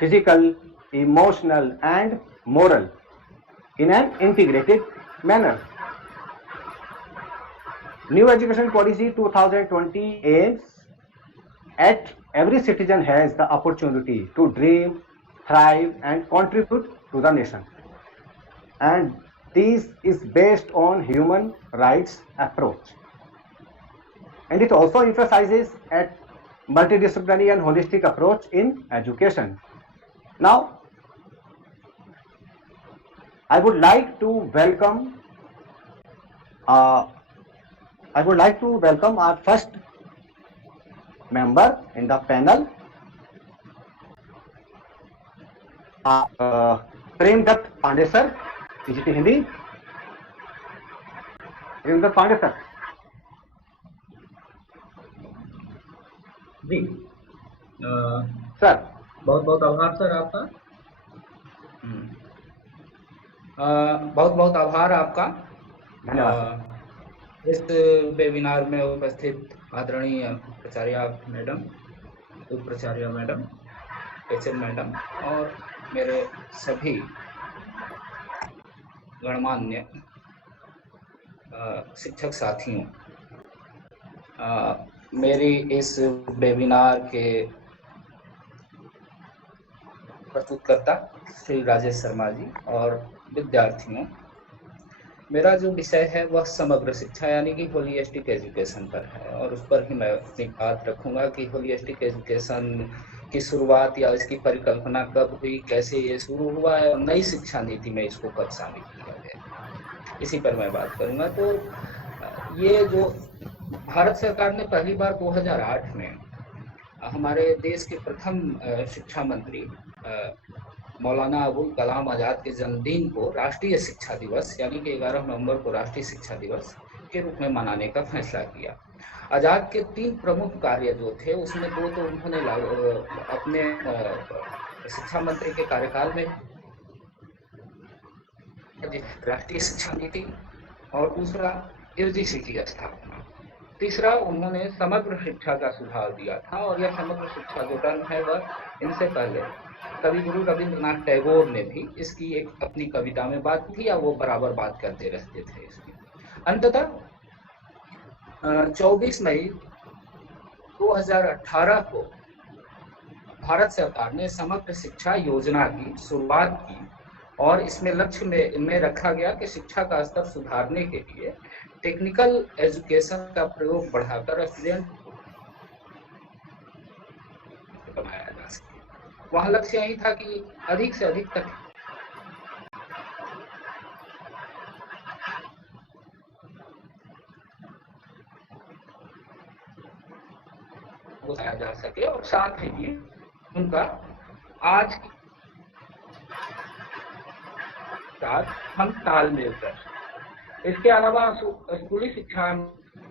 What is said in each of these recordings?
physical, emotional, and moral in an integrated manner. New Education Policy 2020 aims at every citizen has the opportunity to dream, thrive, and contribute to the nation. And this is based on human rights approach. And it also emphasizes at multidisciplinary and holistic approach in education. Now, I would like to welcome our first member in the panel, Premdatt Pandey sir, PGT Hindi. Premdatt Pandey sir ji. Sir बहुत बहुत आभार sir आपका। बहुत बहुत आभार आपका। धन्यवाद। इस वेबिनार में उपस्थित आदरणीय प्राचार्य मैडम, उप प्राचार्य मैडम, एचएम मैडम और मेरे सभी गणमान्य शिक्षक साथियों, मेरी इस वेबिनार के प्रस्तुतकर्ता श्री राजेश शर्मा जी और विद्यार्थियों, मेरा जो विषय है वह समग्र शिक्षा यानी कि होलिस्टिक एजुकेशन पर है और उस पर ही मैं अपनी बात रखूंगा कि होलिस्टिक एजुकेशन की शुरुआत या इसकी परिकल्पना कब हुई, कैसे ये शुरू हुआ है और नई शिक्षा नीति में इसको कब शामिल किया गया, इसी पर मैं बात करूंगा। तो ये जो भारत सरकार ने पहली बार 2008 में हमारे देश के प्रथम शिक्षा मंत्री मौलाना अबुल कलाम आज़ाद के जन्मदिन को राष्ट्रीय शिक्षा दिवस यानी कि 11 नवंबर को राष्ट्रीय शिक्षा दिवस के रूप में मनाने का फैसला किया। आज़ाद के 3 प्रमुख कार्य जो थे उसमें 2 तो उन्होंने अपने शिक्षा मंत्री के कार्यकाल में राष्ट्रीय शिक्षा नीति और दूसरा यूजीसी की स्थापना, तीसरा उन्होंने समग्र शिक्षा का सुझाव दिया था और यह समग्र शिक्षा जो टर्म है वह इनसे पहले कवि गुरु रविंद्रनाथ टैगोर ने भी इसकी एक अपनी कविता में बात की या वो बराबर बात करते रहते थे इसकी। अंततः 24 मई 2018 को भारत सरकार ने समग्र शिक्षा योजना की शुरुआत की और इसमें लक्ष्य में रखा गया कि शिक्षा का स्तर सुधारने के लिए टेक्निकल एजुकेशन का प्रयोग बढ़ाकर स्टूडेंट बनाया जा सके। वहाँ लक्ष्य यही था कि अधिक से अधिक तक बताया जा सके और साथ ही उनका आज साथ हम तालमेल कर इसके अलावा स्कूली शिक्षा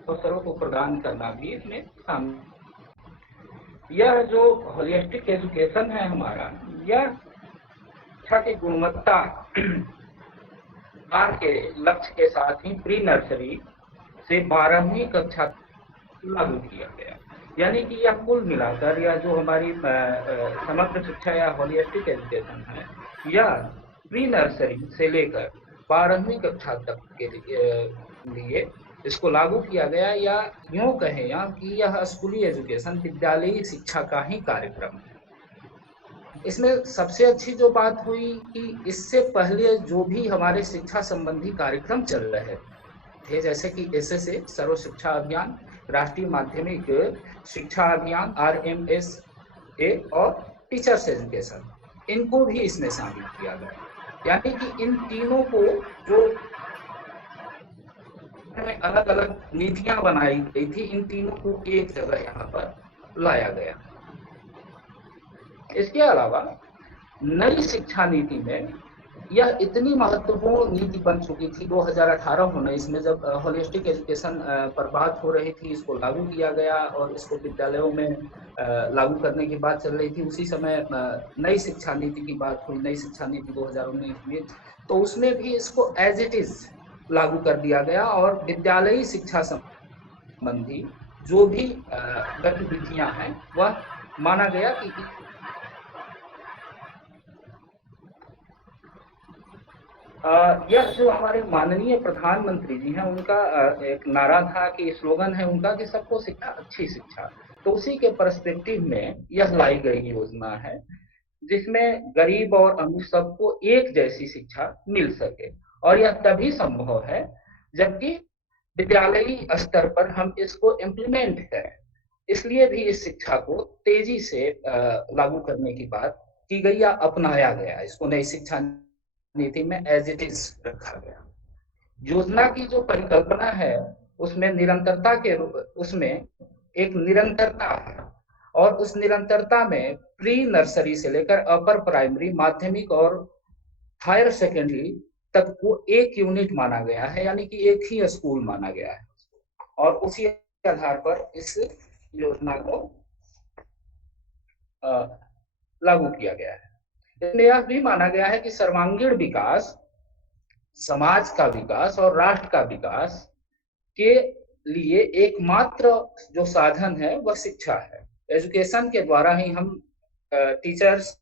अवसरों को प्रदान करना भी इसमें शामिल। यह जो होलिस्टिक एजुकेशन है हमारा, यह शिक्षा की गुणवत्ता के लक्ष्य के साथ ही प्री नर्सरी से 12वीं कक्षा लागू किया गया। यानी कि यह कुल मिलाकर यह जो हमारी समग्र शिक्षा या होलिस्टिक एजुकेशन है, यह प्री नर्सरी से लेकर 12वीं कक्षा तक के लिए इसको लागू किया गया, या यूँ कहें या कि यह स्कूली एजुकेशन विद्यालयी शिक्षा का ही कार्यक्रम है। इसमें सबसे अच्छी जो बात हुई कि इससे पहले जो भी हमारे शिक्षा संबंधी कार्यक्रम चल रहे थे, जैसे कि एसएसए सर्व शिक्षा अभियान, राष्ट्रीय माध्यमिक शिक्षा अभियान RMSA और टीचर्स एजुकेशन, इनको भी इसमें शामिल किया गया। यानी कि इन तीनों को जो अलग अलग नीतियां बनाई गई थी, इन तीनों को एक जगह यहाँ पर लाया गया। इसके अलावा नई शिक्षा नीति में यह इतनी महत्वपूर्ण नीति बन चुकी थी 2018-19 में, जब होलिस्टिक एजुकेशन पर बात हो रही थी, इसको लागू किया गया और इसको विद्यालयों में लागू करने की बात चल रही थी। उसी समय नई शिक्षा नीति की बात हुई, नई शिक्षा नीति 2019 में, तो उसमें भी इसको एज इट इज लागू कर दिया गया और विद्यालयी शिक्षा संबंधी जो भी गतिविधियां हैं वह माना गया कि यह जो हमारे माननीय प्रधानमंत्री जी हैं उनका एक नारा था कि स्लोगन है उनका कि सबको शिक्षा अच्छी शिक्षा, तो उसी के पर्सपेक्टिव में यह लाई गई योजना है जिसमें गरीब और अमीर सबको एक जैसी शिक्षा मिल सके। और यह तभी संभव है जबकि विद्यालयी स्तर पर हम इसको इम्प्लीमेंट करें। इसलिए भी इस शिक्षा को तेजी से लागू करने की बात की गई या अपनाया गया, इसको नई शिक्षा नीति में एज इट इज रखा गया। योजना की जो परिकल्पना है उसमें निरंतरता के रूप उसमें एक निरंतरता है और उस निरंतरता में प्री नर्सरी से लेकर अपर प्राइमरी, माध्यमिक और हायर सेकेंडरी तक को एक यूनिट माना गया है, यानी कि एक ही स्कूल माना गया है और उसी आधार पर इस योजना को लागू किया गया है। इसमें यह भी माना गया है कि सर्वांगीण विकास, समाज का विकास और राष्ट्र का विकास के लिए एकमात्र जो साधन है वह शिक्षा है। एजुकेशन के द्वारा ही हम टीचर्स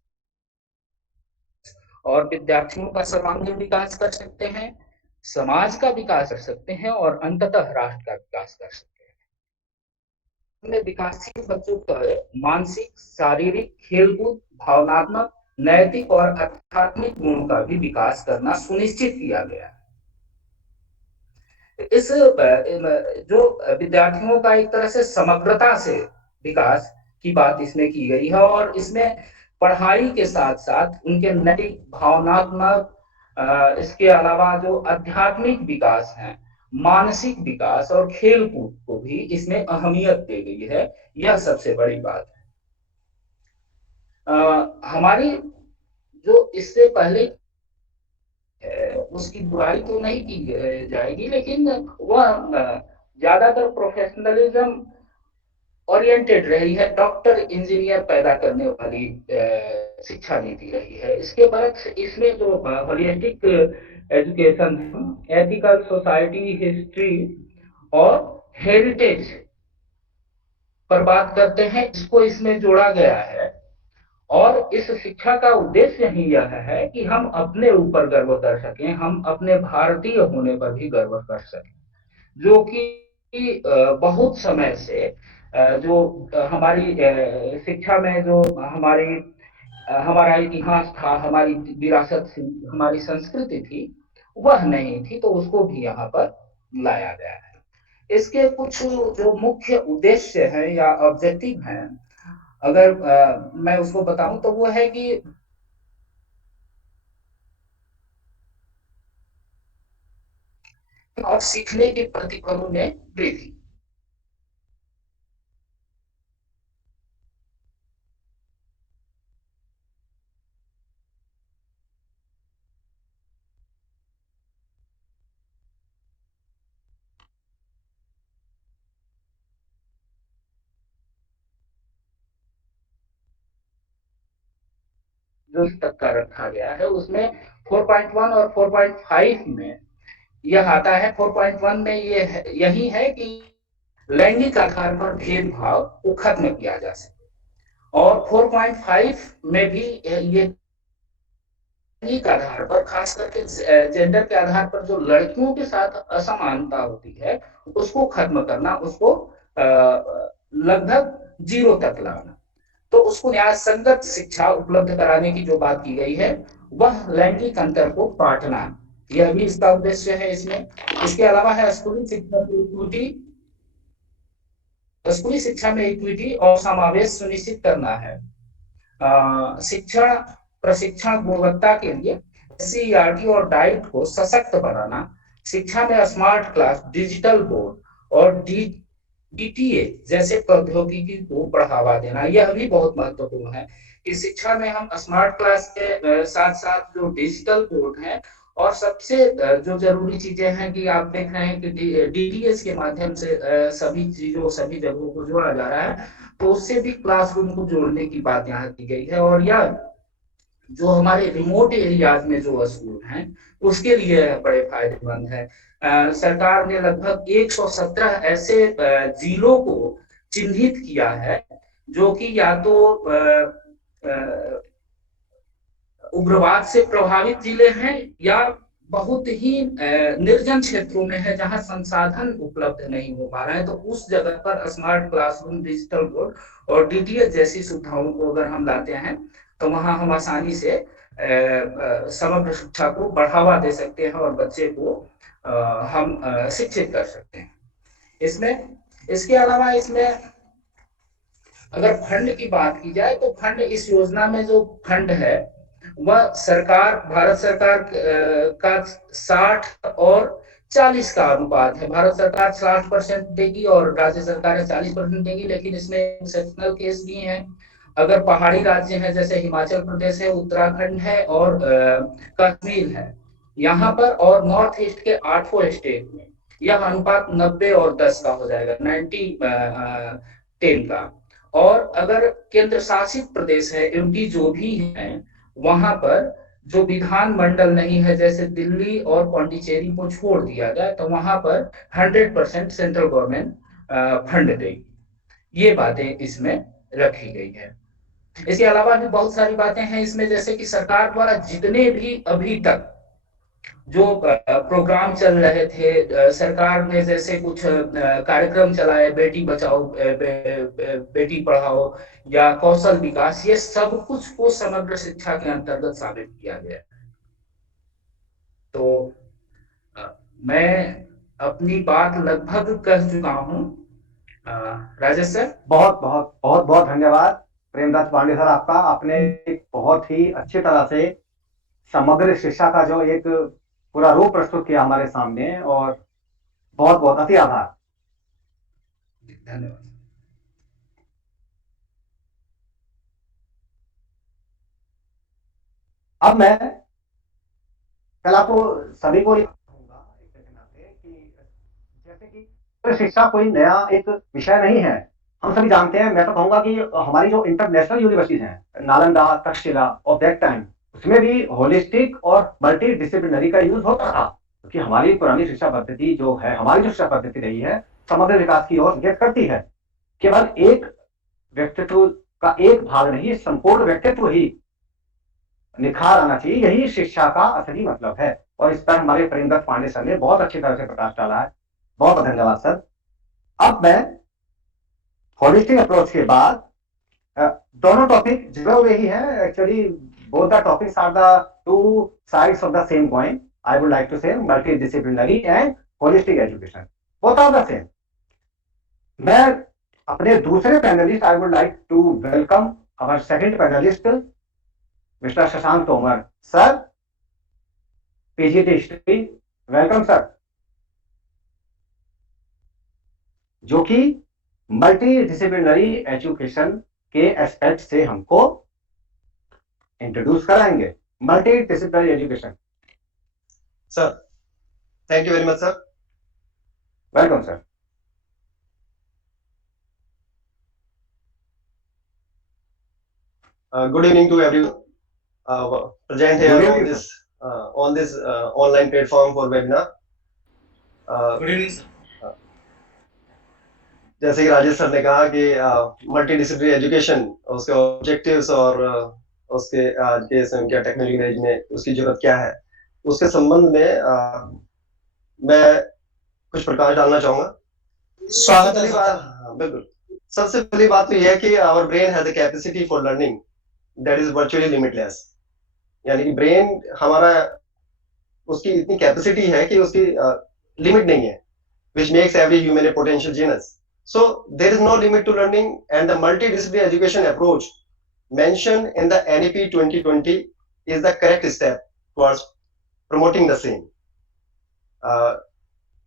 और विद्यार्थियों का सर्वांगीण विकास कर सकते हैं, समाज का विकास कर सकते हैं और अंततः राष्ट्र का विकास कर सकते हैं। विकासशील बच्चों का मानसिक, शारीरिक, खेलकूद, भावनात्मक, नैतिक और आध्यात्मिक गुणों का भी विकास करना सुनिश्चित किया गया है। इस जो विद्यार्थियों का एक तरह से समग्रता से विकास की बात इसमें की गई है और इसमें पढ़ाई के साथ साथ उनके नैतिक, भावनात्मक, इसके अलावा जो आध्यात्मिक विकास है, मानसिक विकास और खेल कूद को भी इसमें अहमियत दी गई है। यह सबसे बड़ी बात है। हमारी जो इससे पहले उसकी बुराई तो नहीं की जाएगी, लेकिन वह ज्यादातर प्रोफेशनलिज्म ओरिएंटेड रही है, डॉक्टर इंजीनियर पैदा करने वाली शिक्षा नीति रही है। इसके बाद इसमें जो holistic education, ethical, society, history और हेरिटेज पर बात करते हैं, इसको इसमें जोड़ा गया है और इस शिक्षा का उद्देश्य ही यह है कि हम अपने ऊपर गर्व कर सकें, हम अपने भारतीय होने पर भी गर्व कर सकें, जो कि बहुत समय से जो हमारी शिक्षा में जो हमारा इतिहास था, हमारी विरासत थी, हमारी संस्कृति थी, वह नहीं थी, तो उसको भी यहाँ पर लाया गया है। इसके कुछ जो मुख्य उद्देश्य है या ऑब्जेक्टिव हैं, अगर मैं उसको बताऊं तो वो है कि और सीखने के प्रतिफलों में वृद्धि। जो तक का रखा गया है उसमें 4.1 और 4.5 में यह आता है। 4.1 में ये यही है कि लैंगिक आधार पर भेदभाव को खत्म किया जा सके और 4.5 में भी ये लैंगिक आधार पर, खास करके जेंडर के आधार पर जो लड़कियों के साथ असमानता होती है उसको खत्म करना, उसको लगभग 0 तक लाना, तो उसको न्याय संगत शिक्षा उपलब्ध कराने की जो बात की गई है वह लैंगिक अंतर को पाटना, यह भी इसका उद्देश्य है इसमें। इसके अलावा है स्कूली शिक्षा की इक्विटी, स्कूली शिक्षा में इक्विटी और समावेश सुनिश्चित करना है। शिक्षण प्रशिक्षण गुणवत्ता के लिए सीईआरटी और डाइट को सशक्त बनाना, शिक्षा में स्मार्ट क्लास, डिजिटल बोर्ड और डीटीए जैसे प्रौद्योगिकी को बढ़ावा देना, यह भी बहुत महत्वपूर्ण है कि शिक्षा में हम स्मार्ट क्लास के साथ साथ जो डिजिटल बोर्ड है और सबसे जो जरूरी चीजें हैं कि आप देख रहे हैं कि डीटीएस के माध्यम से सभी चीजों, सभी जगहों को जोड़ा जा रहा है, तो उससे भी क्लासरूम को जोड़ने की बात यहाँ की गई है। और यह जो हमारे रिमोट एरियाज में जो स्कूल हैं उसके लिए बड़े फायदेमंद है। सरकार ने लगभग 117 ऐसे जिलों को चिन्हित किया है जो कि या तो उग्रवाद से प्रभावित जिले हैं या बहुत ही निर्जन क्षेत्रों में है, जहां संसाधन उपलब्ध नहीं हो पा रहा है, तो उस जगह पर स्मार्ट क्लासरूम, डिजिटल बोर्ड और डीटीएच जैसी सुविधाओं को अगर हम लाते हैं, तो वहां हम आसानी से समग्र शिक्षा को बढ़ावा दे सकते हैं और बच्चे को हम शिक्षित कर सकते हैं। इसमें इसके अलावा इसमें अगर फंड की बात की जाए, तो फंड, इस योजना में जो फंड है वह सरकार, भारत सरकार का 60 और 40 का अनुपात है। भारत सरकार 60% देगी और राज्य सरकार 40% देगी, लेकिन इसमें एक्सेप्शनल केस भी हैं। अगर पहाड़ी राज्य हैं, जैसे हिमाचल प्रदेश है, उत्तराखंड है और कश्मीर है, यहाँ पर, और नॉर्थ ईस्ट के 8 स्टेट में यह अनुपात 90 और 10 का हो जाएगा, 90-10 का। और अगर केंद्र शासित प्रदेश है, एमपी जो भी है, वहां पर जो विधान मंडल नहीं है, जैसे दिल्ली और पौंडीचेरी को छोड़ दिया जाए, तो वहां पर 100% सेंट्रल गवर्नमेंट फंड देगी। ये बातें इसमें रखी गई है। इसके अलावा भी बहुत सारी बातें हैं इसमें, जैसे कि सरकार द्वारा जितने भी अभी तक जो प्रोग्राम चल रहे थे, सरकार ने जैसे कुछ कार्यक्रम चलाए, बेटी बचाओ, बेटी पढ़ाओ या कौशल विकास, ये सब कुछ को समग्र शिक्षा के अंतर्गत शामिल किया गया। तो मैं अपनी बात लगभग कह चुका हूँ। राजेश सर, बहुत बहुत बहुत बहुत धन्यवाद प्रेमदत्त पांडे सर आपका। आपने एक बहुत ही अच्छी तरह से समग्र शिक्षा का जो एक पूरा रूप प्रस्तुत किया हमारे सामने, और बहुत बहुत अति आभार। धन्यवाद। अब मैं कल आपको सभी को कहूंगा एक के नाते कि जैसे कि शिक्षा कोई नया एक विषय नहीं है। हम सभी जानते हैं, मैं तो कहूंगा कि हमारी जो इंटरनेशनल यूनिवर्सिटीज हैं, Nalanda, Takshashila of that time, उसमें भी होलिस्टिक और मल्टी डिसिप्लिनरी का यूज होता था, क्योंकि हमारी पुरानी शिक्षा पद्धति जो है, हमारी जो शिक्षा पद्धति रही है, समग्र विकास की ओर इंगित करती है। केवल एक व्यक्तित्व का एक भाग नहीं, संपूर्ण व्यक्तित्व ही निखार आना चाहिए, यही शिक्षा का असली मतलब है। और इस पर हमारे प्रेमदत्त पांडे सर ने बहुत अच्छी तरह से प्रकाश डाला है। बहुत बहुत धन्यवाद सर। अब मैं होलिस्टिक अप्रोच के बाद दोनों टॉपिक जुड़े हुए ही हैं actually. Both the topics are the two sides of the same coin. I would like to say multidisciplinary and holistic education, both are the same. मैं अपने दूसरे पैनलिस्ट, I would like to welcome our second panelist mister Shashank Tomar sir, PGT history. Welcome sir, जो कि multidisciplinary education के aspect से हमको introduce कराएंगे। Multidisciplinary education sir, thank you very much sir. Welcome sir. Good evening to everyone present Good here evening, on this online platform for webinar. Good evening sir. जैसे कि Rajesh sir ने कहा कि multidisciplinary education, उसके objectives और उसके आज के समय क्या टेक्नोलॉजी एज में उसकी जरूरत क्या है, उसके संबंध में मैं कुछ प्रकाश डालना चाहूंगा। स्वागत है। बिल्कुल। सबसे पहली बात तो यह है कि our brain has the capacity for learning that is virtually limitless. यानी कि ब्रेन हमारा, उसकी इतनी कैपेसिटी है कि उसकी लिमिट नहीं है, which makes every human a potential genius. So there is no limit to learning, and the multidisciplinary education approach mentioned in the NEP 2020 is the correct step towards promoting the same.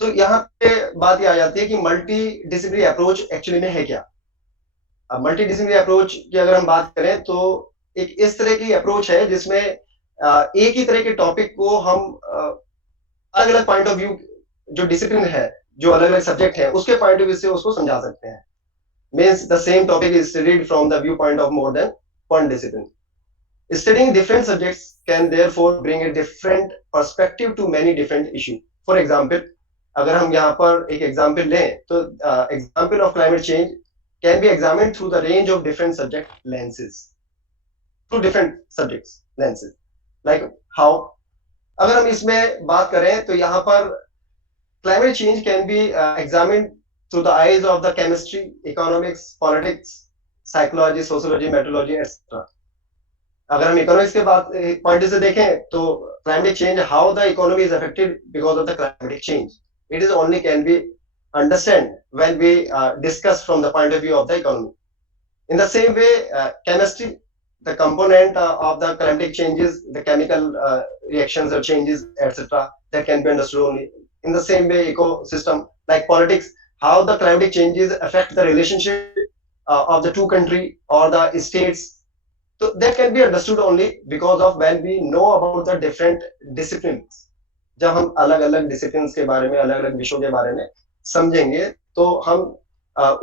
तो यहाँ पे बात ये आ जाती है कि multi disciplinary approach actually में है क्या। अब मल्टी डिसिप्लिनरी अप्रोच की अगर हम बात करें तो एक इस तरह की अप्रोच है जिसमें एक ही तरह के टॉपिक को हम अलग अलग पॉइंट ऑफ व्यू, जो डिसिप्लिन है, जो अलग अलग सब्जेक्ट है, उसके पॉइंट ऑफ व्यू से उसको समझा सकते हैं। Means the same topic is studied from the view point of more than one discipline. Studying different subjects can therefore bring a different perspective to many different issues. For example, अगर हम यहाँ पर एक एग्जाम्पल लें तो example of climate change can be examined through the range of different subject lenses, through different subjects lenses, like how अगर हम इसमें बात करें तो यहाँ पर climate change can be examined through the eyes of the chemistry, economics, politics, psychology, sociology, meteorology, etc. अगर हम इकोनॉमिक्स के बात पॉइंट से देखें तो climatic change, how the economy is affected because of the climatic change, it is only can be understand when we discuss from the point of view of the economy. In the same way, chemistry, the component of the climatic changes, the chemical reactions or changes, etc., that can be understood only. In the same way, ecosystem, like politics, how the climatic changes affect the relationship of the two country or the states. So that can be understood only because of when we know about the different disciplines. जब हम अलग अलग disciplines के बारे में, अलग अलग विषयों के बारे में समझेंगे तो हम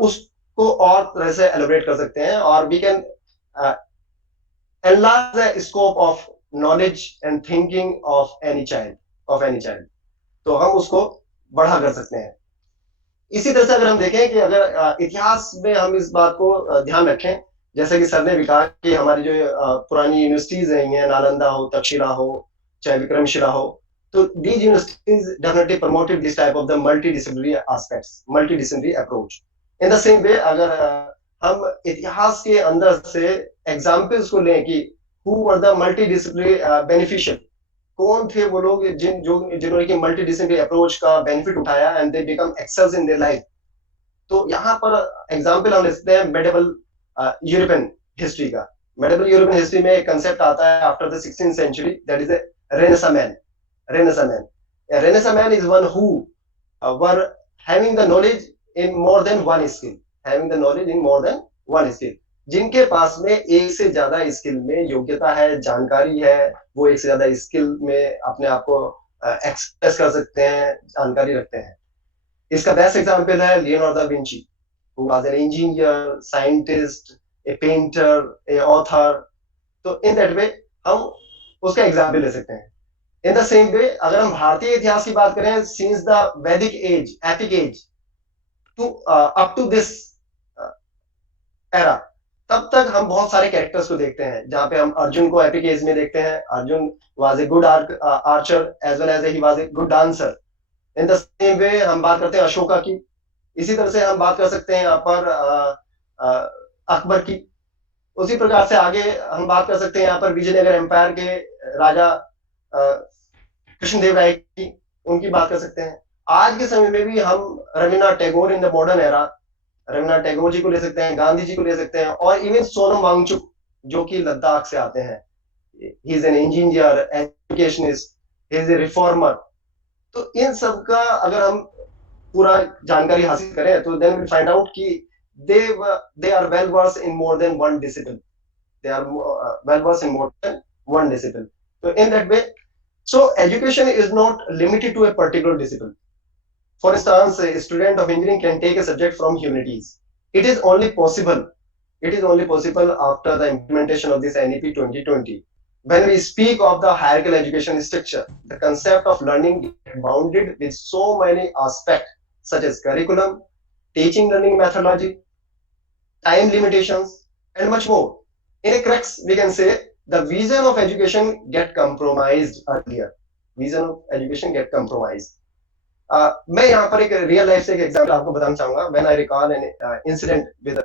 उसको और तरह से एलोबरेट कर सकते हैं और we can enlarge the scope of knowledge and thinking of any child. तो हम उसको बढ़ा कर सकते हैं. इसी तरह से अगर हम देखें कि अगर इतिहास में हम इस बात को ध्यान रखें, जैसे कि सर ने भी कहा कि हमारी जो पुरानी यूनिवर्सिटीज रही हैं, नालंदा हो, तक्षशिला हो, चाहे विक्रमशिला हो, तो these universities definitely promoted this type of the multidisciplinary aspects, multidisciplinary approach. In the same way, अगर हम इतिहास के अंदर से एग्जाम्पल्स को लें कि who were the multidisciplinary beneficial, कौन थे वो लोग जिन्होंने की multidisciplinary approach का बेनिफिट उठाया and they become excels in their life. तो यहाँ पर एग्जाम्पल हम ले सकते हैं मेडिवल यूरोपियन हिस्ट्री का. मेडिवल यूरोपियन हिस्ट्री में एक कंसेप्ट आता है after the 16th century, that is a Renaissance man. Renaissance man. A Renaissance man is one who were having the knowledge in more than one skill. Having the knowledge in more than one skill. जिनके पास में एक से ज्यादा skill में योग्यता है, जानकारी है, वो एक से ज्यादा स्किल में अपने आप को एक्सप्रेस कर सकते हैं, जानकारी रखते हैं. इसका बेस्ट एग्जांपल है Leonardo da Vinci, who was an engineer, scientist, a painter, a author. तो इन दैट वे हम उसका एग्जांपल ले सकते हैं. In the same way, अगर हम भारतीय इतिहास की बात करें, since the Vedic age, epic age, to up to this era, तब तक हम बहुत सारे कैरेक्टर्स को देखते हैं, जहां पे हम अर्जुन को एपिक एज में देखते हैं. Arjun was a good archer as well as he was a good dancer. In the same way, हम बात करते हैं अशोका की. इसी तरह से हम बात कर सकते हैं यहाँ पर अकबर की. उसी प्रकार से आगे हम बात कर सकते हैं यहाँ पर विजयनगर एम्पायर के राजा कृष्णदेव राय की, उनकी बात कर सकते हैं. आज के समय में भी हम Rabindranath Tagore in the modern era, Rabindranath Tagore ji को ले सकते हैं, गांधी जी को ले सकते हैं, और इवन सोनम वांगचुक जो कि लद्दाख से आते हैं. He is an engineer, educationist, he is a reformer. तो इन सब का अगर हम पूरा जानकारी हासिल करें तो देन वी फाइंड आउट कि they are well versed in more than one discipline. They are well versed in more than one discipline. So in that way, so education is not limited to a particular discipline. For instance, a student of engineering can take a subject from humanities. It is only possible after the implementation of this NEP 2020. When we speak of the hierarchical education structure, the concept of learning is bounded with so many aspects such as curriculum, teaching learning methodology, time limitations, and much more. In a crux, we can say the vision of education get compromised earlier. Vision of education get compromised. मैं यहाँ पर एक real life से एक example आपको बताना चाहूंगा. When I recall an incident with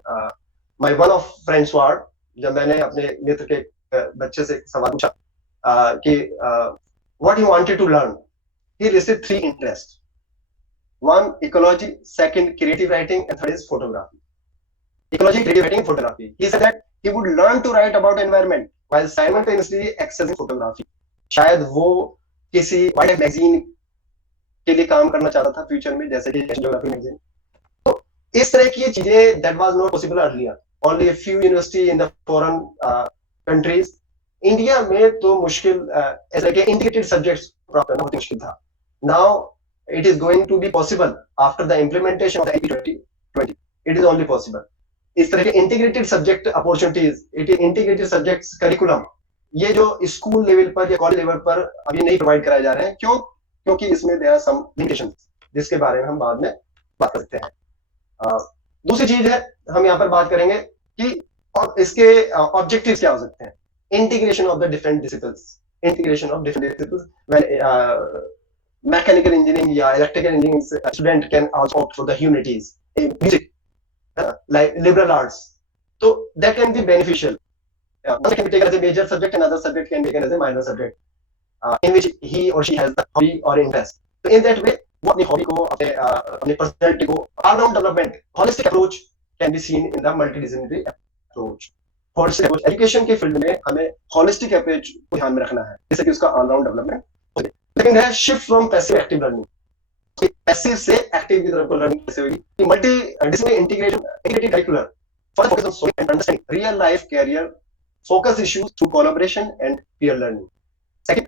my one of friends ward, जब मैंने अपने मित्र के बच्चे से सवाल पूछा कि what he wanted to learn, he listed 3 interests. One, ecology, second, creative writing, and third is photography. Ecology, creative writing, photography. He said that he would learn to write about environment while simultaneously accessing photography. शायद वो किसी wild life magazine के लिए काम करना चाहता था future में, जैसे कि जियोग्राफी मैगजीन. तो इस तरह की चीजें that was not possible earlier. Only a few university in the foreign countries. India में तो मुश्किल ऐसा कि integrated subjects प्राप्त करना बहुत मुश्किल था. Now it is going to be possible after the implementation of the NEP 2020. It is only possible. इस तरह के integrated subject opportunities, integrated subjects curriculum, ये जो स्कूल लेवल पर या कॉलेज लेवल पर अभी नहीं प्रोवाइड कराए जा रहे हैं. क्यों? क्योंकि इसमें there are some limitations, जिसके बारे में हम बाद में बात कर सकते हैं. दूसरी चीज है, हम यहाँ पर बात करेंगे कि इसके ऑब्जेक्टिव्स क्या हो सकते हैं. integration of the different disciplines. Integration of different disciplines when mechanical engineering or electrical engineering student can also opt for the humanities, music, like liberal arts. So that can be beneficial. One can be taken as a major subject, another subject can be taken as a minor subject, in which he or she has the hobby or interest. So in that way, वो अपनी hobby को, अपने personality को, all-round development, holistic approach can be seen in the multidisciplinary approach. Holistic approach, education के field में हमें holistic approach को ध्यान में रखना है, जिससे कि उसका all-round development हो जाए. लेकिन है shift from passive active learning. Passive से एक्टिव की तरफ लर्निंग कैसे होगी? Multi disciplinary integrated curricular for focus on solving and understanding real life career focus issues through collaboration and peer learning. Second,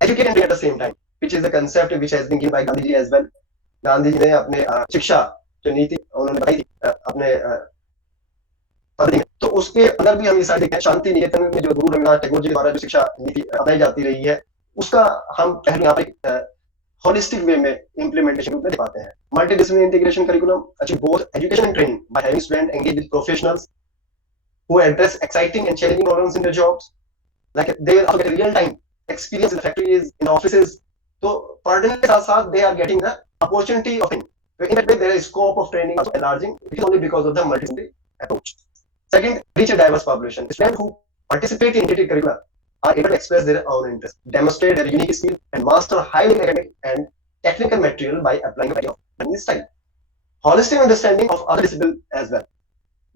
educate and train at the same time, which is the concept which has been given by Gandhi ji as well. Gandhi ji ने अपने शिक्षा जो नीति उन्होंने बताई थी अपने पद्धति में, तो उसके अंदर भी हम ये सारे देखें, शांति निकेतन में जो गुरु रविन्द्रनाथ टैगोर जी द्वारा जो शिक्षा नीति अपनाई जाती रही है, उसका हम पहले यहाँ पर holistic way में implementation में दिखाते हैं. Multidisciplinary integration curriculum achieve both education and training by having students engage with professionals who address exciting and challenging problems in their jobs. Like they will also get real time experience in the factories, in offices. So पढ़ने के साथ साथ they are getting the opportunity of training. In that way, there is scope of training also enlarging. It is only because of the multidisciplinary approach. Second, reach a diverse population. Students who participate in integrated curricula are able to express their own interests, demonstrate their unique skill, and master highly academic and technical material by applying a variety of learning style. Holistic understanding of other disciplines as well.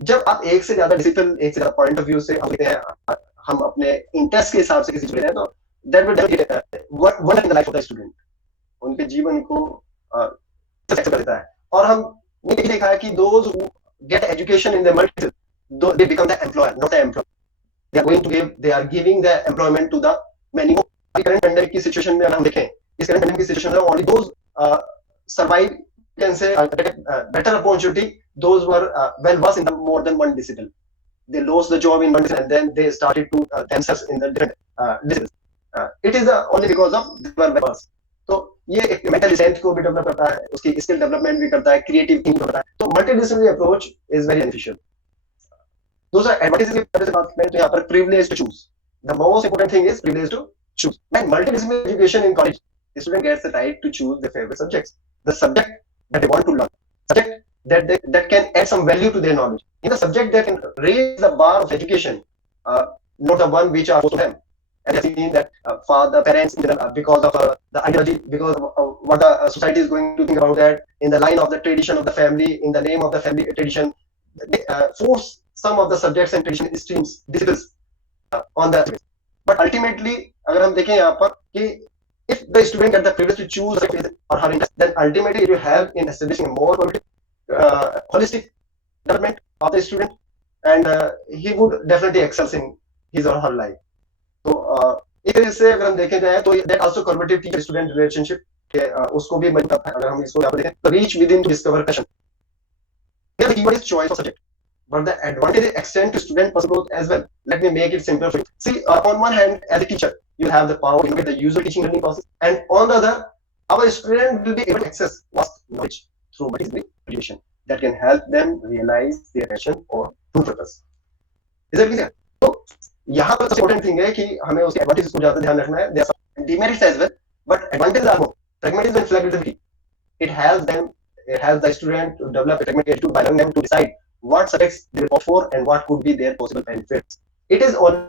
जब आप एक से ज्यादा discipline, एक से ज्यादा point of view से हम लेते हैं, हम अपने इंटरेस्ट के हिसाब से किसी चीज लेते हैं, तो that will definitely one in the life of the student, उनके जीवन को सक्सेस कर देता है. और हम ये देखा है कि those who get education in the multi they become the employer, not the employee. they are giving the employment to the many more. Current pandemic की situation में अगर हम देखें, इस current pandemic की situation में only those survive, can say better opportunity, those were well versed in the more than one discipline. They lost the job in one discipline and then they started to themselves in the different disciplines. It is only because of they were well versed. तो ये एक mental strength को भी develop करता है, उसकी skill development भी करता है, creative thinking करता है. तो multidisciplinary approach is very beneficial. Those are advantages की वजह से बात करें तो यहाँ पर privilege to choose. The most important thing is privilege to choose. And multidisciplinary education in college, the student gets the right to choose their favorite subjects, the subject that they want to learn, subject that can add some value to their knowledge. In the subject that can raise the bar of education, not the one which are for them. And I've seen that father, parents, because of the ideology, because of what the society is going to think about that, in the line of the tradition of the family, in the name of the family tradition, they force some of the subjects and tradition streams, disciplines on the students. But ultimately, अगर हम देखें यहाँ पर कि if the student get the privilege to choose his or her interest, then ultimately it will help in establishing a more holistic development of the student, and he would definitely excel in his or her life. तो इस तरह से अगर हम देखें जाए तो that also collaborative teacher student relationship के उसको भी मदद करता है. अगर हम इसको यहाँ पर देखें तो reach within to discover passion. Here the keyword is choice of subject, but the advantage extend to student personal growth as well. Let me make it simple for you. See, on one hand, as a teacher, you have the power to innovate the usual teaching learning process, and on the other, our student will be able to access vast knowledge through multidisciplinary education that can help them realize their passion or true purpose. Is that clear? तो यहाँ पर सबसे important thing है कि हमें उसके advantages को ज़्यादा ध्यान रखना है. There are some demerits as well, but advantages are more. Pragmatism and flexibility. It helps the student to develop a pragmatic attitude by allowing them to decide what subjects they will opt for and what could be their possible benefits. It is on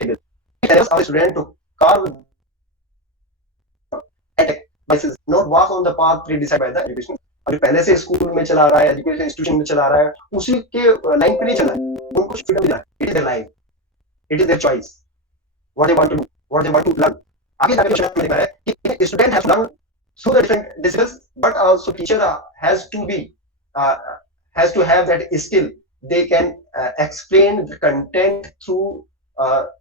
it allows our student to carve devices, not walk on the path pre-decided by the education. अभी पहले से school में चला रहा है, education institution में चला रहा है, उसी के लाइन पे नहीं चला है, उनको फ्रीडम मिला है. It is their life, it is their choice, what they want to do, what they want to learn. आगे जाकर क्वेश्चन में देखा है कि student have learn through the different disciplines, but also teacher has to have that skill. They can explain the content through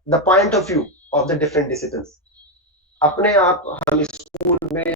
the point of view of the different disciplines. अपने आप हम school में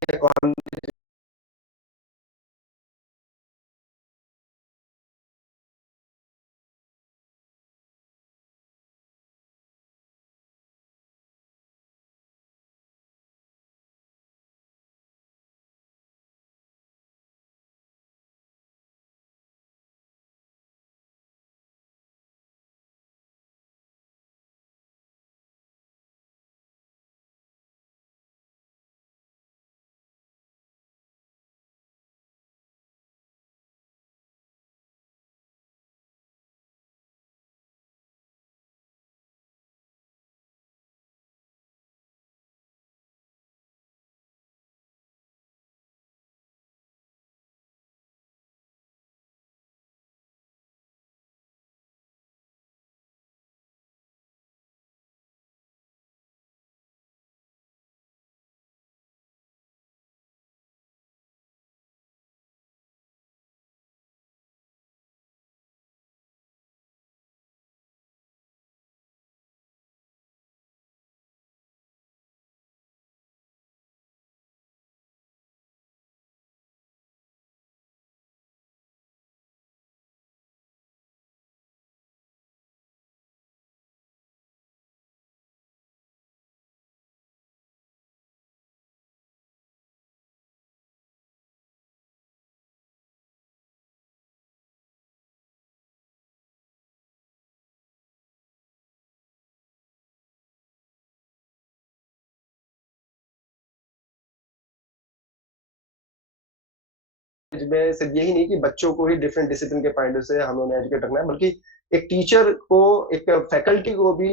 में सिर्फ यही नहीं कि बच्चों को ही डिफरेंट डिसिप्लिन के पॉइंट से हमें उन्हें एजुकेट रखना है, बल्कि एक टीचर को, एक फैकल्टी को भी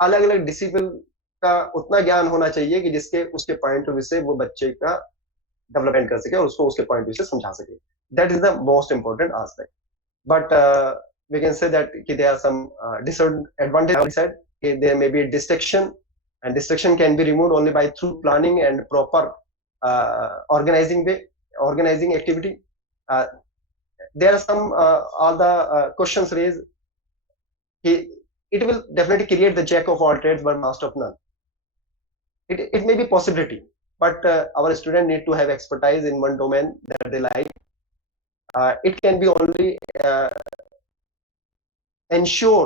अलग अलग डिसिप्लिन का उतना ज्ञान होना चाहिए कि जिसके उसके पॉइंट ऑफ व्यू से वो बच्चे का डेवलपमेंट कर सके और उसको उसके पॉइंट ऑफ व्यू से समझा सके. That is the most important aspect. But we can say that there are some disadvantages on the side. There may be a distraction, and distraction can be removed only by through planning and proper organizing activity. There are some all the questions raised. It will definitely create the jack of all trades but master of none. It may be possibility, but our student need to have expertise in one domain that they like. It can be only ensure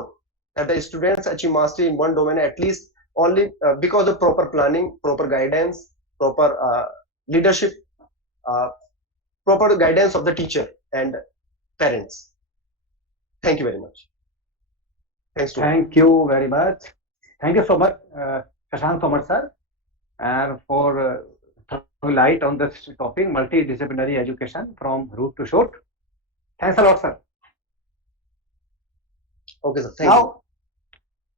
that the students achieve mastery in one domain at least only because of proper planning, proper guidance, proper leadership, proper guidance of the teacher and parents. Thank you very much. Thanks to Thank you very much. Thank you so much, Shashank Tomar sir, and for throwing light on this topic, multidisciplinary education from root to short. Thanks a lot, sir. Okay, sir. Thank Now, you.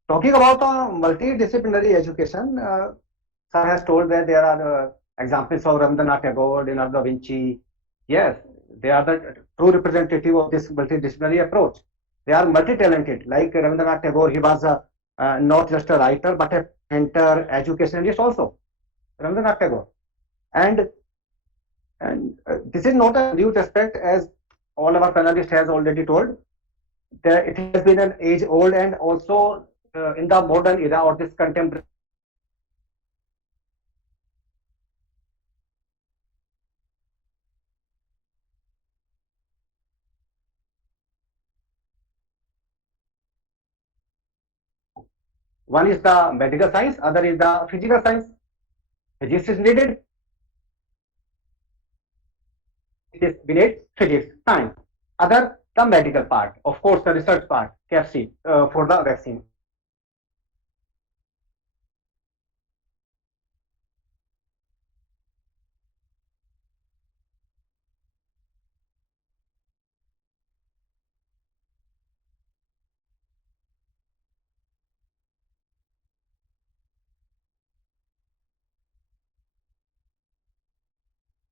talking about multidisciplinary education, sir has told that there are examples of Rabindranath Tagore, Leonardo da Vinci. Yes, they are the true representative of this multidisciplinary approach. They are multi-talented. Like Rabindranath Tagore, he was not just a writer, but a painter, educationalist also. Rabindranath Tagore. And this is not a new aspect, as all our panelists has already told. It has been an age old, and also in the modern era or this contemporary one is the medical science, other is the physical science. Physics is needed. It is needed physics, science. Other the medical part, of course, the research part, KFC for the vaccine.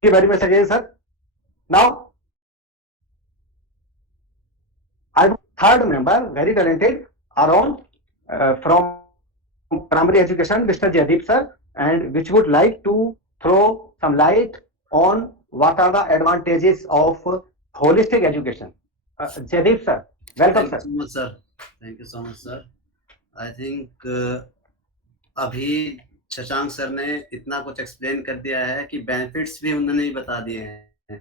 Thank you very much again, sir. Now, I have third member, very talented, around from primary education, Mr. Jaideep sir, and which would like to throw some light on what are the advantages of holistic education. Jaideep sir, welcome sir. Thank you so much, sir. Thank you so much, sir. I think अभी Shashank sir ने इतना कुछ explain कर दिया है कि benefits भी उन्होंने ही बता दिए हैं.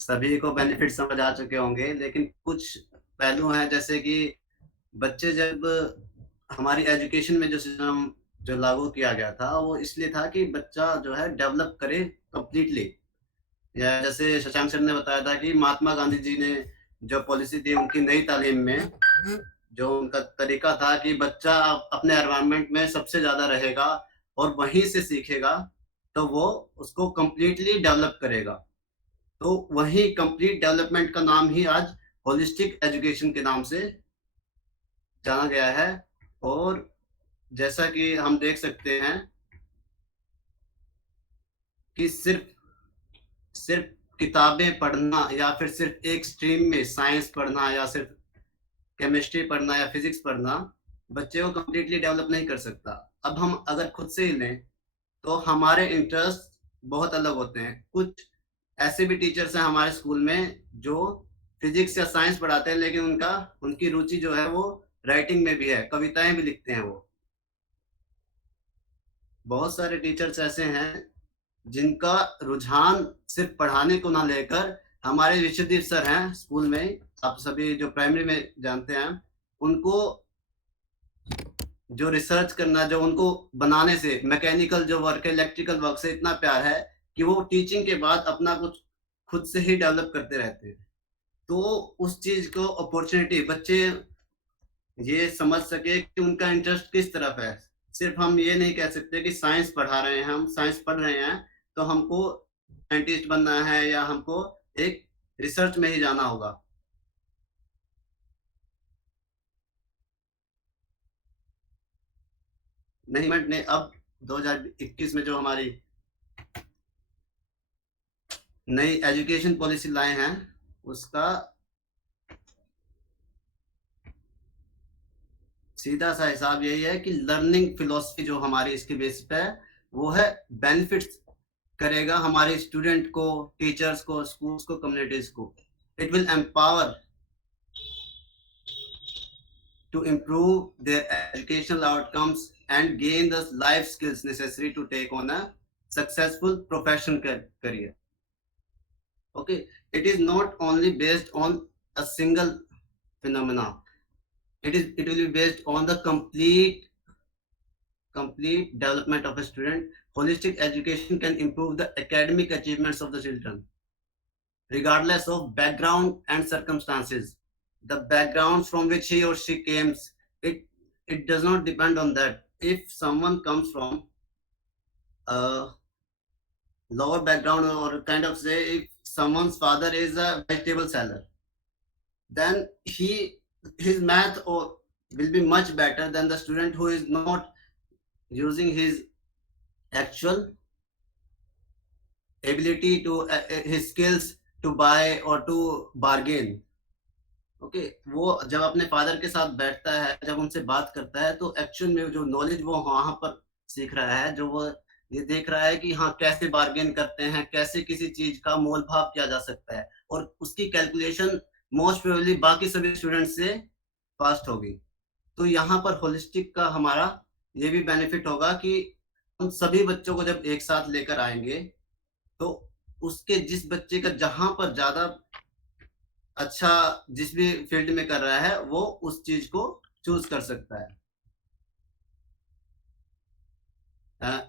सभी को बेनिफिट समझ आ चुके होंगे, लेकिन कुछ पहलू हैं जैसे कि बच्चे जब हमारी एजुकेशन में जो सिस्टम जो लागू किया गया था वो इसलिए था कि बच्चा जो है डेवलप करे कंप्लीटली. या जैसे शशांक सर ने बताया था कि महात्मा गांधी जी ने जो पॉलिसी थी उनकी नई तालीम में, जो उनका तरीका था कि बच्चा अपने एनवायरनमेंट में सबसे ज्यादा रहेगा और वहीं से सीखेगा, तो वो उसको कंप्लीटली डेवलप करेगा. तो वही कंप्लीट डेवलपमेंट का नाम ही आज होलिस्टिक एजुकेशन के नाम से जाना गया है. और जैसा कि हम देख सकते हैं कि सिर्फ किताबें पढ़ना या फिर सिर्फ एक स्ट्रीम में साइंस पढ़ना या सिर्फ केमिस्ट्री पढ़ना या फिजिक्स पढ़ना बच्चे को कंप्लीटली डेवलप नहीं कर सकता. अब हम अगर खुद से ही लें तो हमारे इंटरेस्ट बहुत अलग होते हैं. कुछ ऐसे भी टीचर्स हैं हमारे स्कूल में जो फिजिक्स या साइंस पढ़ाते हैं, लेकिन उनकी रुचि जो है वो राइटिंग में भी है, कविताएं भी लिखते हैं. वो बहुत सारे टीचर्स ऐसे हैं जिनका रुझान सिर्फ पढ़ाने को ना लेकर, हमारे विश्वदीप सर हैं स्कूल में, आप सभी जो प्राइमरी में जानते हैं, उनको जो रिसर्च करना, जो उनको बनाने से, मैकेनिकल जो वर्क है, इलेक्ट्रिकल वर्क से इतना प्यार है कि वो टीचिंग के बाद अपना कुछ खुद से ही डेवलप करते रहते हैं. तो उस चीज को अपॉर्चुनिटी बच्चे ये समझ सके कि उनका इंटरेस्ट किस तरफ है. सिर्फ हम ये नहीं कह सकते कि साइंस पढ़ा रहे हैं, हम साइंस पढ़ रहे हैं तो हमको साइंटिस्ट बनना है या हमको एक रिसर्च में ही जाना होगा। नहीं मैंने अब 2021 में जो हमारी नई एजुकेशन पॉलिसी लाए हैं उसका सीधा सा हिसाब यही है कि लर्निंग फिलॉसफी जो हमारी इसके बेस पे है वो है बेनिफिट्स करेगा हमारे स्टूडेंट को, टीचर्स को, स्कूल्स को, कम्युनिटीज को। It will empower to improve their educational outcomes and gain the life skills necessary to take on a successful professional career. Okay, it is not only based on a single phenomena. It will be based on the complete development of a student. Holistic education can improve the academic achievements of the children regardless of background and circumstances. The backgrounds from which he or she came, it does not depend on that. If someone comes from a lower background, or kind of say if someone's father is a vegetable seller, then his math will be much better than the student who is not using his actual ability to his skills to buy or to bargain. Okay वो जब अपने father के साथ बैठता है, जब उनसे बात करता है, तो एक्चुअल में जो नॉलेज वो वहां पर सीख रहा है, जो वो ये देख रहा है कि हाँ कैसे बार्गेन करते हैं, कैसे किसी चीज का मोल भाव किया जा सकता है, और उसकी कैलकुलेशन मोस्ट प्रोबेबली बाकी सभी स्टूडेंट से फास्ट होगी। तो यहाँ पर होलिस्टिक का हमारा ये भी बेनिफिट होगा कि हम सभी बच्चों को जब एक साथ लेकर आएंगे तो उसके जिस बच्चे का जहां पर ज्यादा अच्छा जिस भी फील्ड में कर रहा है वो उस चीज को चूज कर सकता है।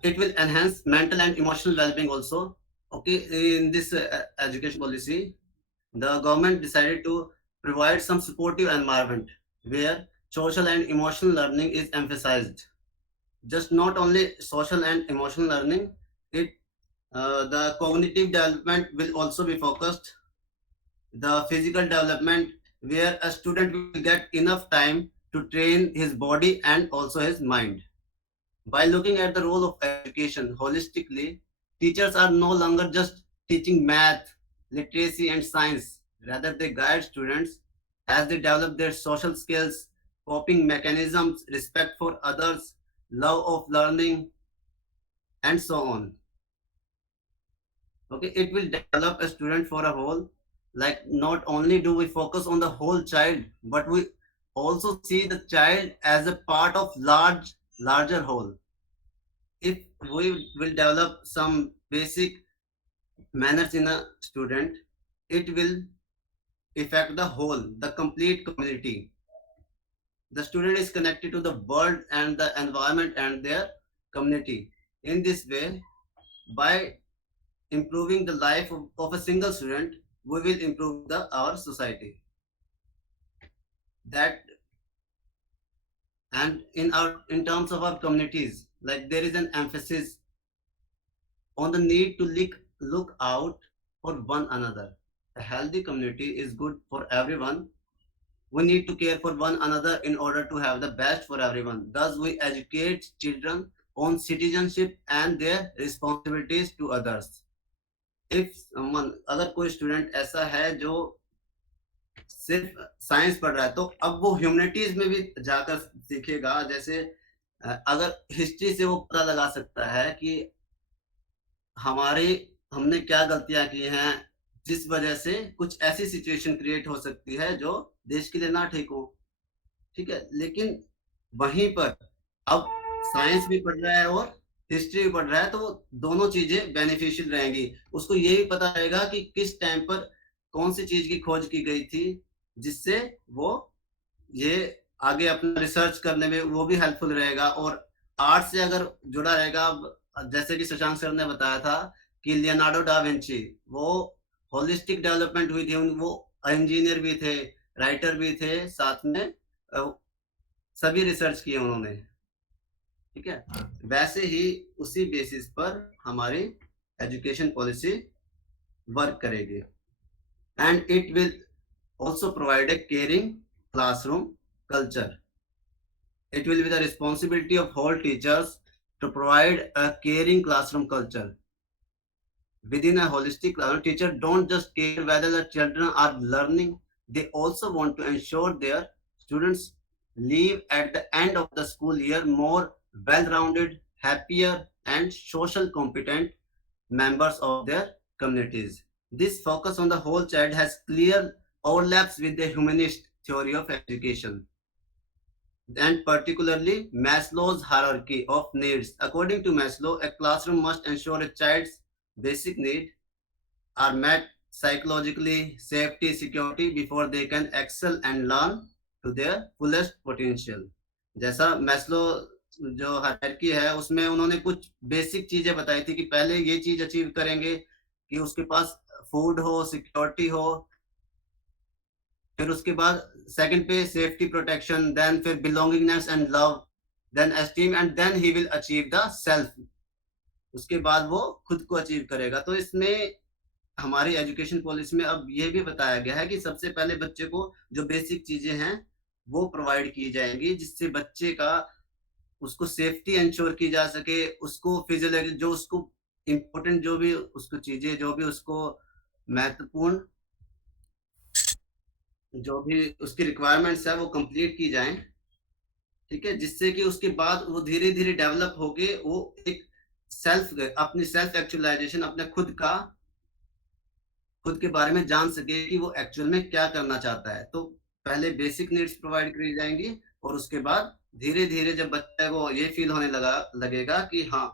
It will enhance mental and emotional well-being also. Okay, in this education policy, the government decided to provide some supportive environment where social and emotional learning is emphasized. Just not only social and emotional learning, the cognitive development will also be focused. The physical development where a student will get enough time to train his body and also his mind. By looking at the role of education holistically, teachers are no longer just teaching math, literacy and science. Rather, they guide students as they develop their social skills, coping mechanisms, respect for others, love of learning, and so on. Okay, it will develop a student for a whole. Like not only do we focus on the whole child, but we also see the child as a part of larger whole. If we will develop some basic manners in a student, it will affect the whole, the complete community. The student is connected to the world and the environment and their community. In this way, by improving the life of a single student, we will improve our society. That, and in terms of our communities, like there is an emphasis on the need to look out for one another. A healthy community is good for everyone. We need to care for one another in order to have the best for everyone. Thus, we educate children on citizenship and their responsibilities to others. If someone, अगर कोई student ऐसा है जो सिर्फ science पढ़ रहा है, तो अब वो ह्यूमैनिटीज में भी जाकर सीखेगा। जैसे अगर हिस्ट्री से वो पता लगा सकता है कि हमने क्या गलतियां की हैं, जिस वजह से कुछ ऐसी सिचुएशन क्रिएट हो सकती है जो देश के लिए ना ठीक हो। ठीक है, लेकिन वहीं पर अब साइंस भी पढ़ रहा है और हिस्ट्री भी पढ़ रहा है, तो वो दोनों चीजें बेनिफिशियल रहेंगी। उसको ये भी पता रहेगा कि किस टाइम पर कौन सी चीज की खोज की गई थी, जिससे वो ये आगे अपना रिसर्च करने में वो भी हेल्पफुल रहेगा। और आर्ट से अगर जुड़ा रहेगा, जैसे कि शशांक सर ने बताया था कि लियोनार्डो डा विंची, वो होलिस्टिक डेवलपमेंट हुई थी, वो इंजीनियर भी थे, राइटर भी थे, साथ में सभी रिसर्च किए उन्होंने। ठीक है, वैसे ही उसी बेसिस पर हमारी एजुकेशन पॉलिसी वर्क करेगी। and it will also provide a caring classroom culture. It will be the responsibility of all teachers to provide a caring classroom culture. Within a holistic classroom, teachers don't just care whether the children are learning, they also want to ensure their students leave at the end of the school year more well-rounded, happier, and social competent members of their communities. This focus on the whole child has clear overlaps with the humanist theory of education, and particularly Maslow's hierarchy of needs. According to Maslow, a classroom must ensure a child's basic needs are met psychologically, safety, security before they can excel and learn to their fullest potential. जैसा Maslow जो hierarchy है उसमें उन्होंने कुछ basic चीजें बताई थी कि पहले ये चीज अचीव करेंगे कि उसके पास फूड हो, सिक्योरिटी हो, फिर उसके बाद सेकंड पे सेफ्टी प्रोटेक्शन, देन फिर belongingness and love, then esteem, and then he will achieve the self. उसके बाद वो खुद को अचीव करेगा. तो इसमें हमारी एजुकेशन पॉलिसी में अब ये भी बताया गया है कि सबसे पहले बच्चे को जो बेसिक चीजें हैं वो प्रोवाइड की जाएंगी, जिससे बच्चे का उसको सेफ्टी इंश्योर की जा सके, उसको फिजियोलॉजी जो उसको इम्पोर्टेंट जो भी उसको चीजें जो भी उसको महत्वपूर्ण जो भी उसकी रिक्वायरमेंट्स है वो कंप्लीट की जाएं. ठीक है, जिससे कि उसके बाद वो धीरे धीरे डेवलप होके वो एक अपनी सेल्फ एक्चुअलाइजेशन, अपने खुद के बारे में जान सके कि वो एक्चुअल में क्या करना चाहता है. तो पहले बेसिक नीड्स प्रोवाइड करी जाएंगी और उसके बाद धीरे धीरे जब बच्चा को ये फील होने लगेगा कि हाँ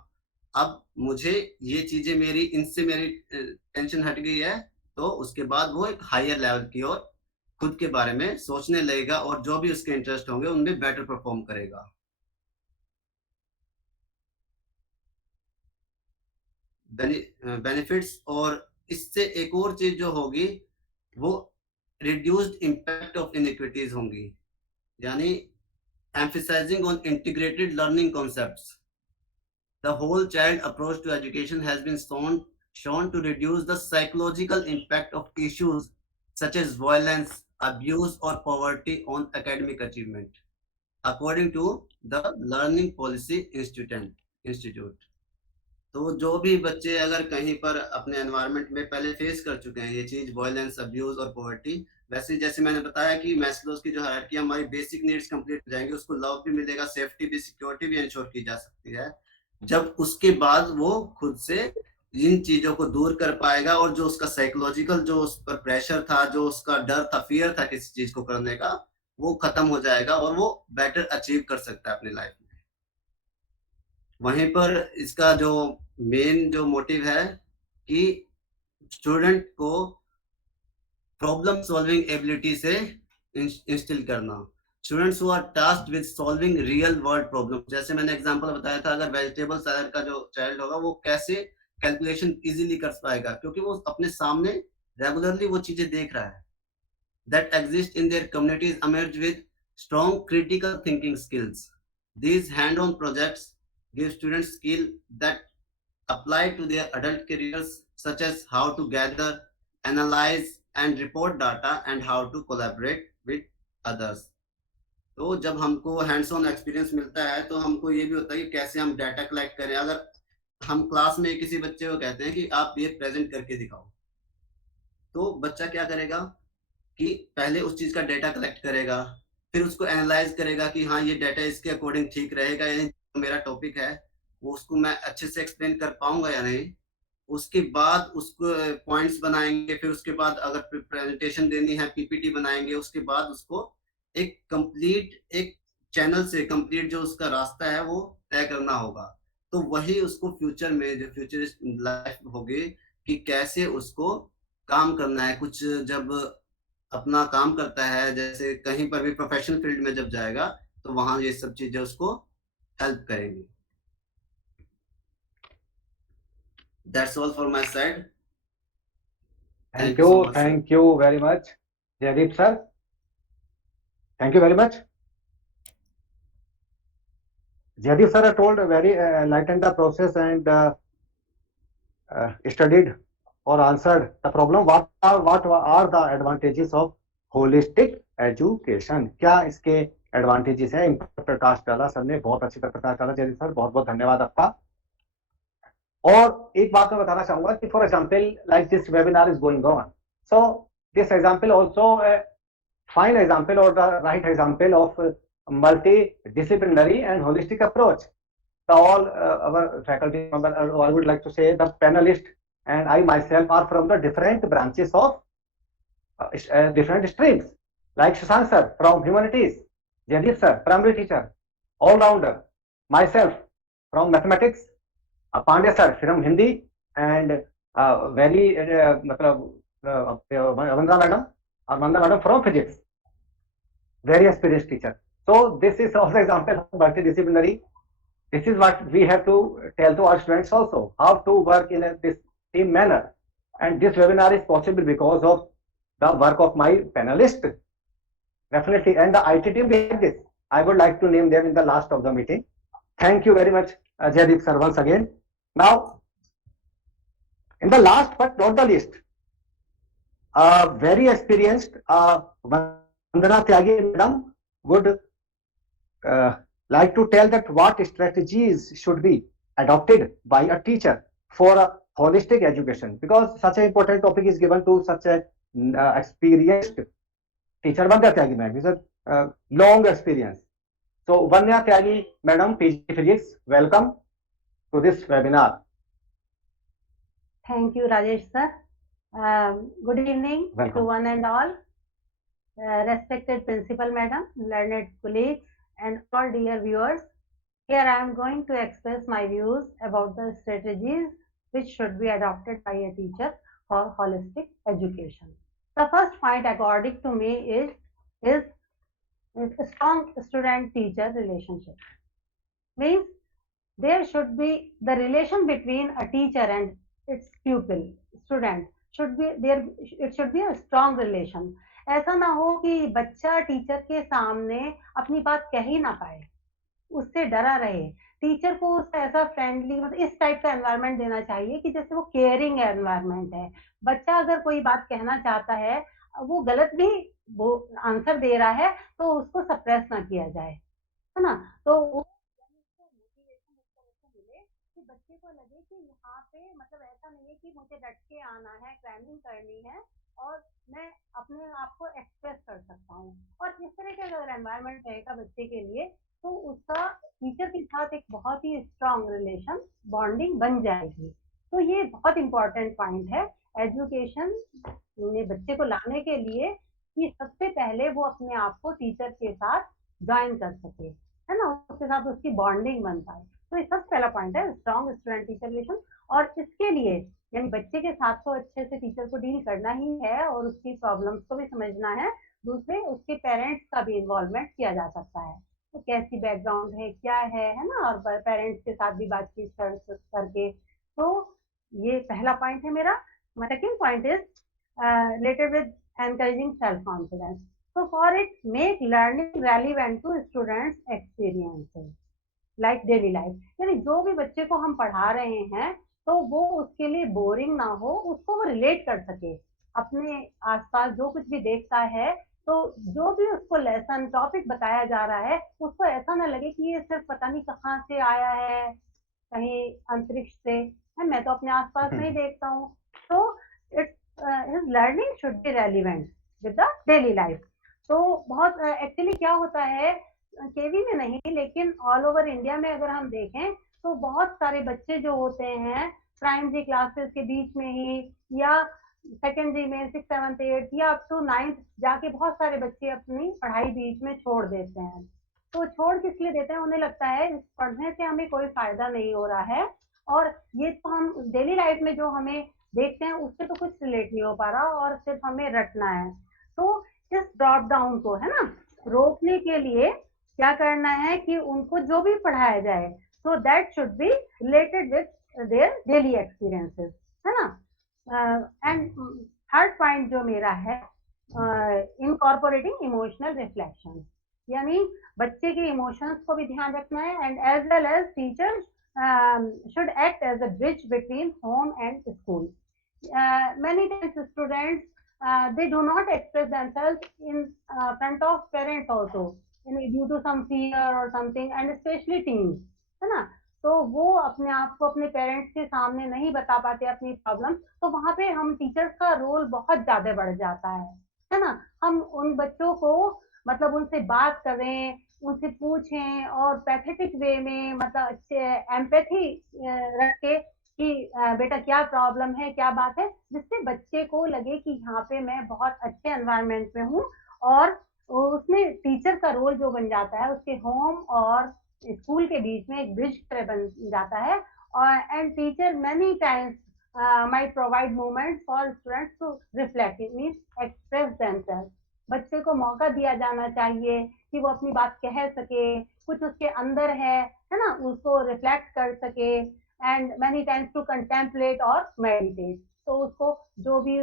अब मुझे ये चीजें इनसे मेरी टेंशन हट गई है, तो उसके बाद वो एक हायर लेवल की ओर खुद के बारे में सोचने लगेगा और जो भी उसके इंटरेस्ट होंगे उनमें बेटर परफॉर्म करेगा. बेनिफिट्स, और इससे एक और चीज जो होगी वो रिड्यूस्ड इम्पैक्ट ऑफ इनइक्विटीज होंगी, यानी emphasizing on integrated learning concepts. The whole child approach to education has been shown to reduce the psychological impact of issues such as violence, abuse, or poverty on academic achievement, according to the Learning Policy Institute. तो जो भी बच्चे अगर कहीं पर अपने environment में पहले फेस कर चुके हैं ये चीज, वायलेंस, अब्यूज और पॉवर्टी, वैसे जैसे मैंने बताया कि मैस्लोज की जो हायरार्की, हमारी बेसिक नीड्स कंप्लीट हो जाएंगी, उसको लव भी मिलेगा, सेफ्टी भी, सिक्योरिटी भी इंश्योर की जा सकती है. जब उसके बाद वो खुद से इन चीजों को दूर कर पाएगा और जो उसका साइकोलॉजिकल जो उस पर प्रेशर था, जो उसका डर था, फियर था किसी चीज को करने का, वो खत्म हो जाएगा और वो बेटर अचीव कर सकता है अपनी लाइफ में. वहीं पर इसका जो मेन जो मोटिव है कि स्टूडेंट को प्रॉब्लम सॉल्विंग एबिलिटी से इंस्टिल करना. Students who are tasked with solving real world problem, जैसे मैंने एग्जांपल बताया था, अगर वेजिटेबल सेलर का जो चाइल्ड होगा वो कैसे कैलकुलेशन इजीली कर पाएगा, क्योंकि वो अपने सामने रेगुलरली वो चीजें देख रहा है. That exist in their communities emerge with strong critical thinking skills. These hand-on projects give students skills that apply to their adult careers, such as how to gather, analyze and report data and how to collaborate with others. तो जब हमको hands on experience मिलता है तो हमको ये भी होता है कि कैसे हम डाटा कलेक्ट करें. अगर हम क्लास में किसी बच्चे को कहते हैं कि आप ये प्रेजेंट करके दिखाओ, तो बच्चा क्या करेगा कि पहले उस चीज का डाटा कलेक्ट करेगा, फिर उसको एनालाइज करेगा कि हाँ ये डाटा इसके अकॉर्डिंग ठीक रहेगा, यानी जो मेरा टॉपिक है वो उसको मैं अच्छे से एक्सप्लेन कर पाऊंगा या नहीं. उसके बाद उसको पॉइंट्स बनाएंगे, फिर उसके बाद अगर प्रेजेंटेशन देनी है पीपीटी बनाएंगे, उसके बाद उसको एक कंप्लीट एक चैनल से कंप्लीट जो उसका रास्ता है वो तय करना होगा. तो वही उसको फ्यूचर में जो फ्यूचरिस्ट लाइफ होगी कि कैसे उसको काम करना है. कुछ जब अपना काम करता है, जैसे कहीं पर भी प्रोफेशनल फील्ड में जब जाएगा, तो वहां ये सब चीजें उसको हेल्प करेंगी. That's all for my side. Thank so you, much, sir. thank you very much, Jaideep sir. Thank you very much. Jaideep sir told very enlightened the process and studied or answered the problem. What are the advantages of holistic education? क्या इसके advantages हैं? इन पर प्रकाश डाला sir ने, बहुत अच्छी तरह प्रकाश डाला जयदीप सर, बहुत बहुत धन्यवाद आपका। और एक बात मैं बताना चाहूंगा कि for example like this webinar is going on, so this example also fine example or the right example of multidisciplinary and holistic approach. So all our faculty members, I would like to say the panelists and I myself are from the different branches of different streams, like Shashank sir from humanities, Jaydeep sir primary teacher, all rounder, myself from mathematics, Pandya sir from Hindi, and very Amanda madam from physics, very experienced teacher. So this is also example of multidisciplinary. This is what we have to tell to our students also, how to work in this team manner. And this webinar is possible because of the work of my panelists, definitely, and the IT team behind this. I would like to name them in the last of the meeting. Thank you very much, Jaydeep sir, once again. Now, in the last but not the least, very experienced Vandana Tyagi madam would like to tell that what strategies should be adopted by a teacher for a holistic education, because such an important topic is given to such a experienced teacher. Vandana Tyagi madam is a long experience. So Vandana Tyagi madam, PG Physics, welcome to this webinar. Thank you, Rajesh sir. Good evening Welcome. to one and all. Respected principal madam, learned colleagues, and all dear viewers. Here I am going to express my views about the strategies which should be adopted by a teacher for holistic education. The first point, according to me, is a strong student-teacher relationship. Means there should be the relation between a teacher and its pupil, student, should be there. It should be a strong relation. ऐसा ना हो कि बच्चा teacher के सामने अपनी बात कह ही ना पाए, उससे डरा रहे। टीचर को उसका ऐसा फ्रेंडली, मतलब इस टाइप का एनवायरनमेंट देना चाहिए कि जैसे वो केयरिंग एनवायरनमेंट है। बच्चा अगर कोई बात कहना चाहता है, वो गलत भी वो आंसर दे रहा है, तो उसको सप्रेस ना किया जाए, है ना। तो मोटिवेशन इस तरह से मिले कि बच्चे को लगे कि यहाँ पे मतलब ऐसा नहीं है कि मुझे डट के आना है, क्रैमिंग करनी है और मैं अपने आप को एक्सप्रेस कर सकता हूँ। और इस तरह का अगर एनवायरनमेंट रहेगा बच्चे के लिए, तो उसका टीचर के साथ एक बहुत ही स्ट्रांग रिलेशन बॉन्डिंग बन जाएगी। तो ये बहुत इंपॉर्टेंट पॉइंट है एजुकेशन में बच्चे को लाने के लिए, कि सबसे पहले वो अपने आप को टीचर के साथ ज्वाइन कर सके, है ना, उसके साथ उसकी बॉन्डिंग बन पाए। तो ये सबसे पहला पॉइंट है, स्ट्रांग स्टूडेंट टीचर रिलेशन। और इसके लिए यानी बच्चे के साथ तो अच्छे से टीचर को डील करना ही है और उसकी प्रॉब्लम्स को भी समझना है। दूसरे उसके पेरेंट्स का भी इन्वॉल्वमेंट किया जा सकता है, तो कैसी बैकग्राउंड है, क्या है ना, और पेरेंट्स के साथ भी बातचीत करके। तो ये पहला पॉइंट है मेरा। Second point is related with encouraging self-confidence. So for it, make learning relevant to students' experiences, like daily life. यानी जो भी बच्चे को हम पढ़ा रहे हैं, तो वो उसके लिए बोरिंग ना हो, उसको वो रिलेट कर सके अपने आसपास जो कुछ भी देखता है। तो जो भी उसको लेसन टॉपिक बताया जा रहा है, उसको ऐसा ना लगे कि ये सिर्फ पता नहीं कहाँ से आया है, कहीं अंतरिक्ष से है, मैं तो अपने आसपास नहीं देखता हूँ। तो it's his learning should be relevant with the daily life. तो बहुत एक्चुअली क्या होता है, केवी में नहीं लेकिन ऑल ओवर इंडिया में अगर हम देखें, तो बहुत सारे बच्चे जो होते हैं प्राइमरी क्लासेस के बीच में ही या सेकेंडरी में 6th 7th 8th या अप टू 9th जाके बहुत सारे बच्चे अपनी पढ़ाई बीच में छोड़ देते हैं। तो छोड़ किस लिए देते हैं, उन्हें लगता है पढ़ने से हमें कोई फायदा नहीं हो रहा है, और ये तो हम डेली लाइफ में जो हमें देखते हैं उससे तो कुछ रिलेट नहीं हो पा रहा और सिर्फ हमें रटना है। तो इस ड्रॉप डाउन को है ना रोकने के लिए क्या करना है कि उनको जो भी पढ़ाया जाए, so that should be related with their daily experiences, है ना। एंड थर्ड पॉइंट जो मेरा है, incorporating emotional reflection, यानी बच्चे के इमोशंस को भी ध्यान रखना है, and as well as teachers should act as a bridge between home and school. many times students they do not express themselves in front of parents also, due to some fear or something, and especially teens, है ना. तो वो अपने आप को अपने parents के सामने नहीं बता पाते अपनी प्रॉब्लम, तो वहां पे हम टीचर्स का रोल बहुत ज्यादा बढ़ जाता है ना. हम उन बच्चों को मतलब उनसे बात करें, उनसे पूछें और पैथेटिक वे में, मतलब अच्छे एम्पैथी रख के कि बेटा क्या प्रॉब्लम है, क्या बात है, जिससे बच्चे को लगे कि यहाँ पे मैं बहुत अच्छे एनवायरनमेंट में हूँ. और उसमें टीचर का रोल जो बन जाता है, उसके होम और स्कूल के बीच में एक ब्रिज बन जाता है. और and teacher many times might provide moments for students to reflect, it means express themselves. बच्चे को मौका दिया जाना चाहिए कि वो अपनी बात कह सके, कुछ उसके अंदर है ना, उसको रिफ्लेक्ट कर सके, and many times to contemplate और मेडिटेट. तो उसको जो भी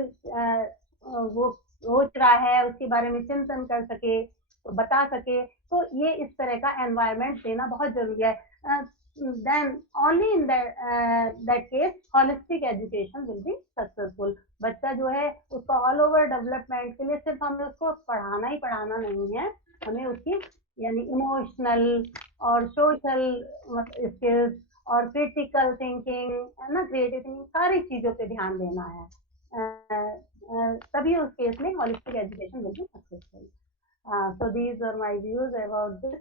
वो सोच रहा है उसके बारे में चिंतन कर सके, तो बता सके. तो ये इस तरह का एनवायरनमेंट देना बहुत जरूरी है. then only in that case holistic education will be successful. बच्चा जो है उसका ऑल ओवर डेवलपमेंट के लिए सिर्फ हमें उसको पढ़ाना ही पढ़ाना नहीं है, हमें उसकी यानी इमोशनल और सोशल स्किल्स और क्रिटिकल थिंकिंग है ना, क्रिएटिव थिंकिंग, सारी चीजों पे ध्यान देना है. तभी उस केस में holistic education will be successful. So these are my views about this.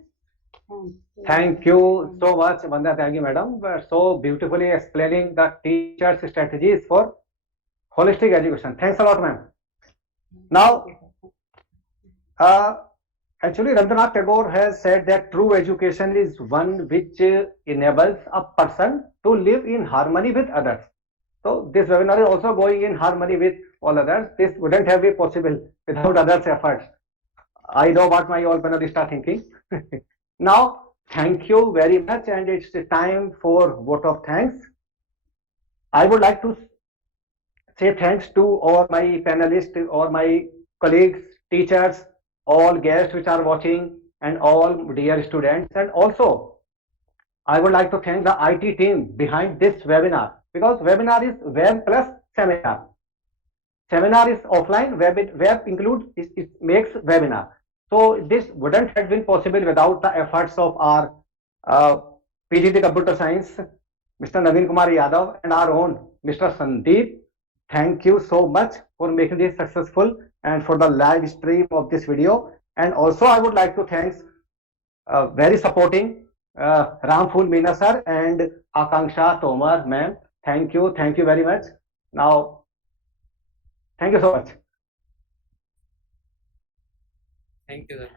Thank you so much, Vandana Tyagi madam, so beautifully explaining the teachers' strategies for holistic education. Thanks a lot, ma'am. Now, actually, Rabindranath Tagore has said that true education is one which enables a person to live in harmony with others. So this webinar is also going in harmony with all others. This wouldn't have been possible without others' efforts. I know what my all panelists are thinking. Now, thank you very much, and it's time for vote of thanks. I would like to say thanks to all my panelists, all my colleagues, teachers, all guests which are watching, and all dear students. And also, I would like to thank the IT team behind this webinar, because webinar is web plus seminar. Seminar is offline, web includes, it makes webinar. So this wouldn't have been possible without the efforts of our PGT Computer Science, Mr. Naveen Kumar Yadav, and our own Mr. Sandeep. Thank you so much for making this successful and for the live stream of this video. And also I would like to thank very supporting Ramphul Meena sir and Akanksha Tomar ma'am. Thank you very much. Now, thank you so much. Thank you, sir.